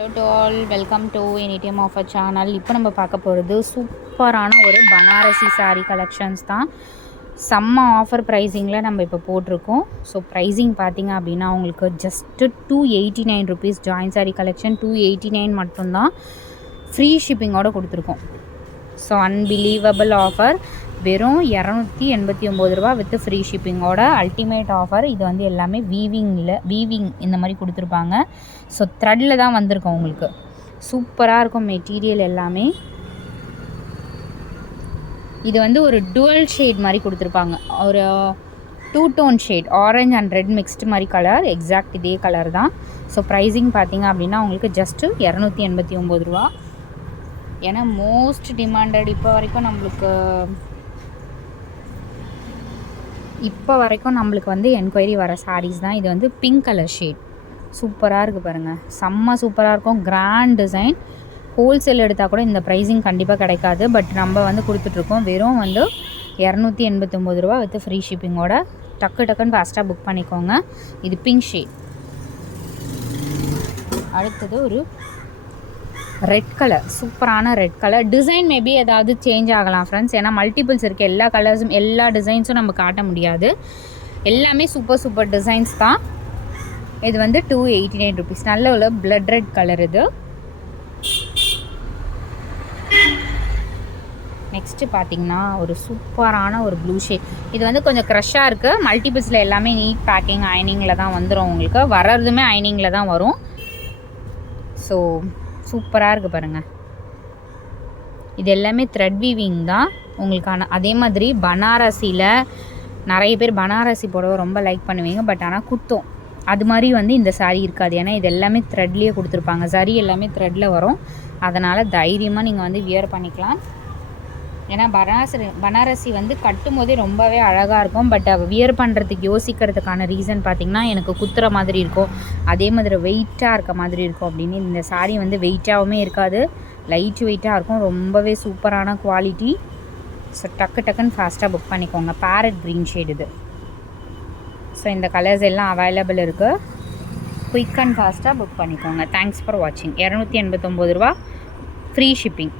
Hello to all welcome to எனிடிஎம் offer channel இப்போ நம்ம பார்க்க போகிறது சூப்பரான ஒரு பனாரசி saree கலெக்ஷன்ஸ் தான். செம்ம ஆஃபர் ப்ரைஸிங்கில் நம்ம இப்போ போட்டிருக்கோம். ஸோ ப்ரைஸிங் பார்த்தீங்க அப்படின்னா உங்களுக்கு just two eighty nine rupees join sari collection two eighty nine மட்டும்தான் ஃப்ரீ ஷிப்பிங்கோடு கொடுத்துருக்கோம். ஸோ அன்பிலீவபிள் ஆஃபர் வெறும் இரநூத்தி எண்பத்தி ஒம்பது ரூபா வித் ஃப்ரீ ஷிப்பிங்கோட அல்டிமேட் ஆஃபர் இது வந்து எல்லாமே வீவிங்கில் வீவிங் இந்த மாதிரி கொடுத்துருப்பாங்க. ஸோ த்ரெட்டில் தான் வந்திருக்கும் உங்களுக்கு. சூப்பராக இருக்கும் மெட்டீரியல் எல்லாமே. இது வந்து ஒரு டுவல் ஷேட் மாதிரி கொடுத்துருப்பாங்க. ஒரு two tone shade orange and red mixed மாதிரி கலர் எக்ஸாக்ட் இதே கலர் தான். ஸோ ப்ரைஸிங் பார்த்தீங்க அப்படின்னா உங்களுக்கு ஜஸ்ட்டு இரநூத்தி எண்பத்தி ஒம்பது ரூபா ஏன்னா மோஸ்ட் டிமாண்டட் இப்போ வரைக்கும் நம்மளுக்கு இப்போ வரைக்கும் நம்மளுக்கு வந்து என்கொயரி வர சாரீஸ் தான். இது வந்து பிங்க் கலர் ஷேட் சூப்பராக இருக்குது பாருங்கள் செம்ம சூப்பராக இருக்கும். கிராண்ட் டிசைன் ஹோல்சேல் எடுத்தால் கூட இந்த ப்ரைஸிங் கண்டிப்பாக கிடைக்காது. பட் நம்ம வந்து கொடுத்துட்ருக்கோம் வெறும் வந்து இரநூத்தி எண்பத்தொம்போது ரூபா வித் ஃப்ரீ ஷிப்பிங்கோட டக்கு டக்குன்னு ஃபாஸ்ட்டாக புக் பண்ணிக்கோங்க. இது பிங்க் ஷேட் அடுத்தது ஒரு ரெட் கலர் சூப்பரான ரெட் கலர் டிசைன் மேபி ஏதாவது சேஞ்ச் ஆகலாம் ஃப்ரெண்ட்ஸ் ஏன்னா மல்டிபிள்ஸ் இருக்குது எல்லா கலர்ஸும் எல்லா டிசைன்ஸும் நம்ம காட்ட முடியாது. எல்லாமே சூப்பர் சூப்பர் டிசைன்ஸ் தான். இது வந்து டூ எயிட்டி நைன் ருபீஸ் நல்ல உள்ள பிளட் ரெட் கலர் இது. நெக்ஸ்ட்டு பார்த்தீங்கன்னா ஒரு சூப்பரான ஒரு ப்ளூ ஷேட் இது வந்து கொஞ்சம் க்ரஷ்ஷாக இருக்குது மல்டிபிள்ஸில் எல்லாமே நீட் பேக்கிங் அயனிங்கில் தான் வந்துடும் உங்களுக்கு. வர்றதுமே அயனிங்கில் தான் வரும். ஸோ சூப்பராக இருக்குது பாருங்கள் இது எல்லாமே த்ரெட் வீவிங் தான். உங்களுக்கான அதே மாதிரி பனாரசியில் நிறைய பேர் பனாரசி புடவை ரொம்ப லைக் பண்ணுவீங்க. பட் ஆனால் குத்தம். அது மாதிரி வந்து இந்த saree இருக்காது. ஏன்னா இது எல்லாமே த்ரெட்லேயே கொடுத்துருப்பாங்க. சரி எல்லாமே த்ரெட்டில் வரும். அதனால் தைரியமாக நீங்கள் வந்து வியர் பண்ணிக்கலாம். ஏன்னா பனாரஸ் பனாரசி வந்து கட்டும் போதே ரொம்பவே அழகாக இருக்கும். பட் வியர் பண்ணுறதுக்கு யோசிக்கிறதுக்கான ரீசன் பார்த்திங்கன்னா எனக்கு குத்துற மாதிரி இருக்கும். அதே மாதிரி வெயிட்டாக இருக்க மாதிரி இருக்கும் அப்படின்னு. இந்த சாரீ வந்து வெயிட்டாகவுமே இருக்காது. லைட் வெயிட்டாக இருக்கும். ரொம்பவே சூப்பரான குவாலிட்டி ஸோ டக்கு டக்குன்னு ஃபாஸ்ட்டாக புக் பண்ணிக்கோங்க. பேரட் க்ரீன் ஷேட் இது. ஸோ இந்த கலர்ஸ் எல்லாம் அவைலபிள் இருக்குது குயிக் அண்ட் ஃபாஸ்ட்டாக புக் பண்ணிக்கோங்க. தேங்க்ஸ் ஃபார் வாட்சிங் இரநூத்தி எண்பத்தொம்போது ரூபா ஃப்ரீ ஷிப்பிங்